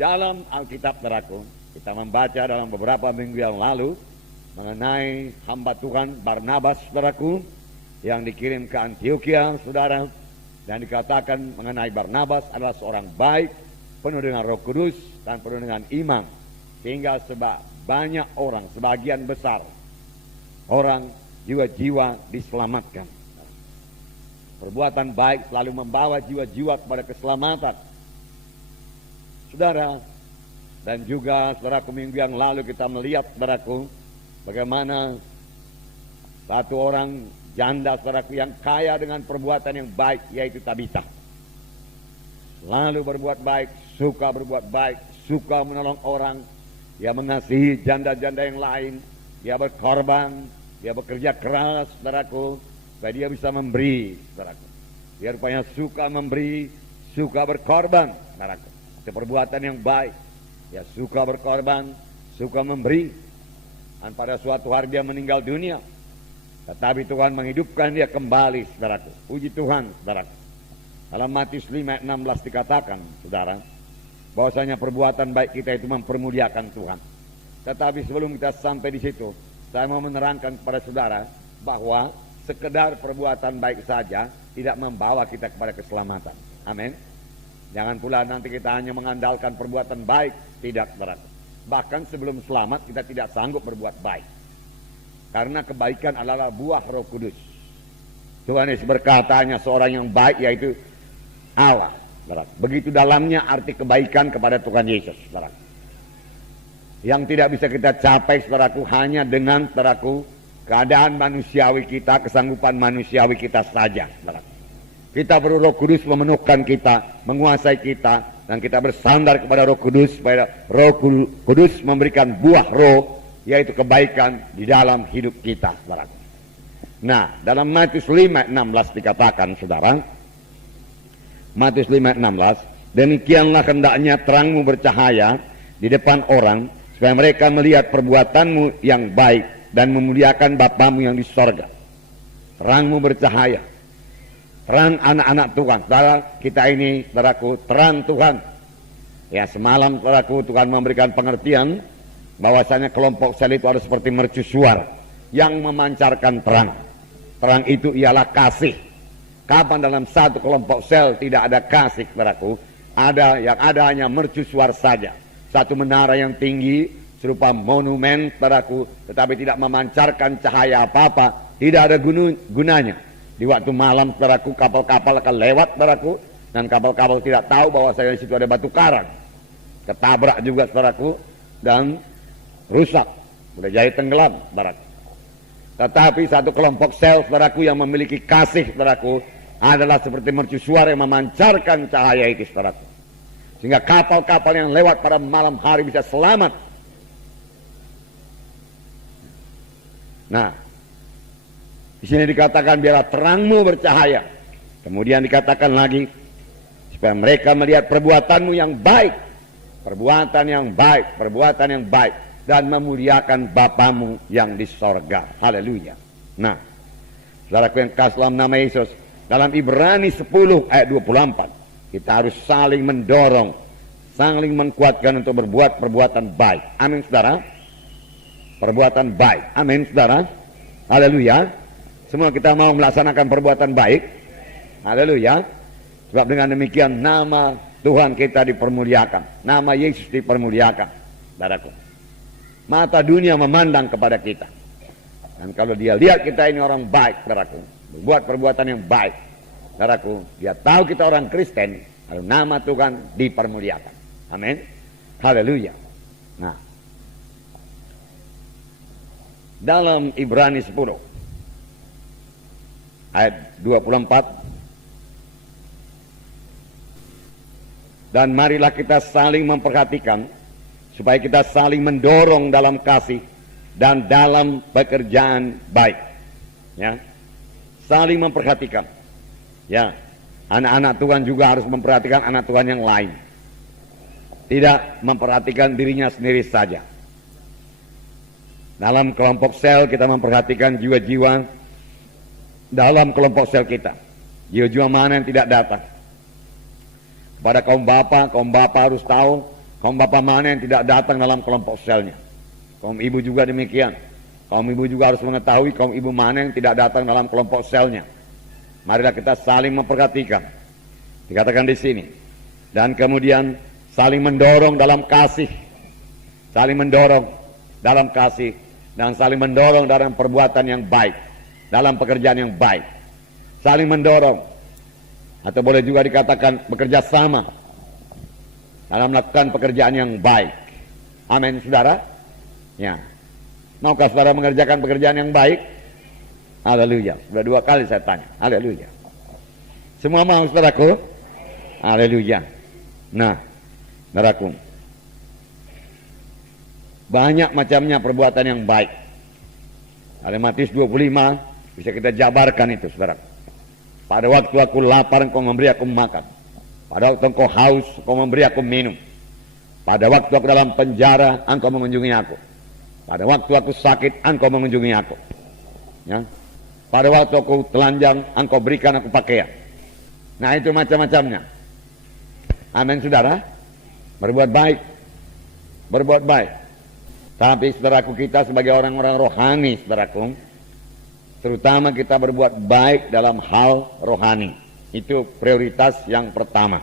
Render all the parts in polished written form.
dalam Alkitab, saudaraku, kita membaca dalam beberapa minggu yang lalu mengenai hamba Tuhan Barnabas, saudaraku, yang dikirim ke Antioquia, saudara, dan dikatakan mengenai Barnabas adalah seorang baik, penuh dengan Roh Kudus dan penuh dengan iman, sehingga banyak orang, sebagian besar orang, jiwa-jiwa diselamatkan. Perbuatan baik selalu membawa jiwa-jiwa kepada keselamatan, saudara. Dan juga, saudaraku, minggu yang lalu kita melihat, saudaraku, bagaimana satu orang janda, saudaraku, yang kaya dengan perbuatan yang baik, yaitu Tabita. Lalu berbuat baik, suka berbuat baik, suka menolong orang, dia mengasihi janda-janda yang lain, dia berkorban, dia bekerja keras, saudaraku, supaya dia bisa memberi, saudaraku. Dia rupanya suka memberi, suka berkorban, saudaraku. Itu perbuatan yang baik. Dia suka berkorban, suka memberi. Dan pada suatu hari dia meninggal dunia, tetapi Tuhan menghidupkan dia kembali, saudaraku. Puji Tuhan, saudaraku. Dalam Matius 5:16 dikatakan, saudara, bahwasanya perbuatan baik kita itu mempermuliakan Tuhan. Tetapi sebelum kita sampai di situ, saya mau menerangkan kepada saudara bahwa sekedar perbuatan baik saja tidak membawa kita kepada keselamatan. Amin. Jangan pula nanti kita hanya mengandalkan perbuatan baik. Tidak, saudara. Bahkan sebelum selamat kita tidak sanggup berbuat baik, karena kebaikan adalah buah Roh Kudus. Tuhan Yesus berkata, hanya seorang yang baik, yaitu Allah, saudara. Begitu dalamnya arti kebaikan kepada Tuhan Yesus, saudara. Yang tidak bisa kita capai, saudaraku, hanya dengan, saudaraku, keadaan manusiawi kita, kesanggupan manusiawi kita saja, saudara. Kita perlu Roh Kudus memenuhkan kita, menguasai kita, dan kita bersandar kepada Roh Kudus, supaya Roh Kudus memberikan buah roh, yaitu kebaikan di dalam hidup kita, saudara. Nah, dalam Matius 5:16 dikatakan, saudara, Matius 5:16, demikianlah hendaknya terangmu bercahaya di depan orang, supaya mereka melihat perbuatanmu yang baik dan memuliakan Bapamu yang di sorga. Terangmu bercahaya, terang anak-anak Tuhan, saudara. Kita ini, saudaraku, terang Tuhan. Ya, semalam, saudaraku, Tuhan memberikan pengertian bahwasanya kelompok sel itu harus seperti mercusuar yang memancarkan terang. Terang itu ialah kasih. Kapan dalam satu kelompok sel tidak ada kasih, saudaraku, yang ada hanya mercusuar saja. Satu menara yang tinggi serupa monumen, saudaraku, tetapi tidak memancarkan cahaya apa-apa, tidak ada gunanya. Di waktu malam, saudaraku, kapal-kapal akan lewat, saudaraku, dan kapal-kapal tidak tahu bahwa saya di situ ada batu karang. Ketabrak juga, saudaraku, dan rusak, boleh jadi tenggelam, saudaraku. Tetapi satu kelompok sel, saudaraku, yang memiliki kasih, saudaraku, adalah seperti mercusuar yang memancarkan cahaya itu, saudaraku, sehingga kapal-kapal yang lewat pada malam hari bisa selamat. Nah, di sini dikatakan biarlah terangmu bercahaya. Kemudian dikatakan lagi, supaya mereka melihat perbuatanmu yang baik, perbuatan yang baik, perbuatan yang baik, dan memuliakan Bapamu yang di sorga. Haleluya. Nah, saudaraku yang kasih dalam nama Yesus, dalam Ibrani 10 ayat 24, kita harus saling mendorong, saling menguatkan untuk berbuat perbuatan baik. Amin, saudara. Perbuatan baik. Amin, saudara. Haleluya. Semua kita mau melaksanakan perbuatan baik. Haleluya. Sebab dengan demikian nama Tuhan kita dipermuliakan, nama Yesus dipermuliakan, saudaraku. Mata dunia memandang kepada kita, dan kalau dia lihat kita ini orang baik, saudaraku, berbuat perbuatan yang baik, saudaraku, dia tahu kita orang Kristen, lalu nama Tuhan dipermuliakan. Amin. Haleluya. Nah, dalam Ibrani 10 ayat 24, dan marilah kita saling memperhatikan, supaya kita saling mendorong dalam kasih dan dalam pekerjaan baik. Ya, saling memperhatikan. Ya, anak-anak Tuhan juga harus memperhatikan anak Tuhan yang lain, tidak memperhatikan dirinya sendiri saja. Dalam kelompok sel kita memperhatikan jiwa-jiwa dalam kelompok sel kita, jiwa-jiwa mana yang tidak datang. Kepada kaum bapa harus tahu Kaum bapak mana yang tidak datang dalam kelompok selnya? Kaum ibu juga demikian. Kaum ibu juga harus mengetahui kaum ibu mana yang tidak datang dalam kelompok selnya. Marilah kita saling memperhatikan. Dikatakan di sini. Dan kemudian saling mendorong dalam kasih. Saling mendorong dalam kasih. Dan saling mendorong dalam perbuatan yang baik. Dalam pekerjaan yang baik. Saling mendorong. Atau boleh juga dikatakan bekerja sama dalam melakukan pekerjaan yang baik. Amin, saudara. Ya. Maukah saudara mengerjakan pekerjaan yang baik? Haleluya. Sudah 2 kali saya tanya. Haleluya. Semua mau, saudaraku? Haleluya. Nah, saudaraku, banyak macamnya perbuatan yang baik. Dalam Matius 25 bisa kita jabarkan itu, saudara. Pada waktu aku lapar, engkau memberi aku makan. Pada waktu engkau haus, engkau memberi aku minum. Pada waktu aku dalam penjara, engkau mengunjungi aku. Pada waktu aku sakit, engkau mengunjungi aku. Ya. Pada waktu aku telanjang, engkau berikan aku pakaian. Nah, itu macam-macamnya. Amin, saudara. Berbuat baik. Berbuat baik. Tapi saudaraku, kita sebagai orang-orang rohani, saudaraku, terutama kita berbuat baik dalam hal rohani. Itu prioritas yang pertama.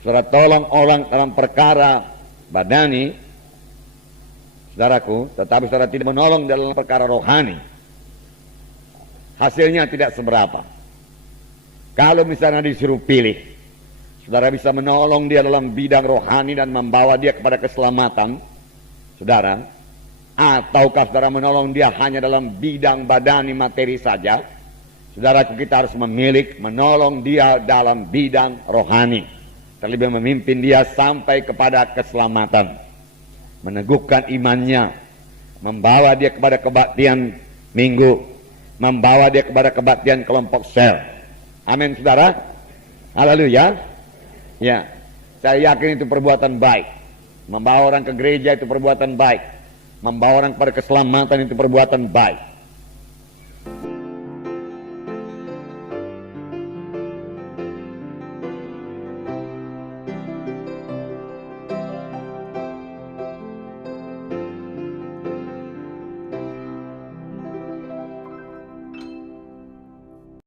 Saudara tolong orang dalam perkara badani, saudaraku, tetapi saudara tidak menolong dalam perkara rohani, hasilnya tidak seberapa. Kalau misalnya disuruh pilih, saudara bisa menolong dia dalam bidang rohani dan membawa dia kepada keselamatan, saudara, ataukah saudara menolong dia hanya dalam bidang badani materi saja, saudaraku, kita harus memilih menolong dia dalam bidang rohani, terlebih memimpin dia sampai kepada keselamatan, meneguhkan imannya, membawa dia kepada kebaktian minggu, membawa dia kepada kebaktian kelompok sel. Amin, saudara. Haleluya. Ya, saya yakin itu perbuatan baik. Membawa orang ke gereja itu perbuatan baik. Membawa orang kepada keselamatan itu perbuatan baik.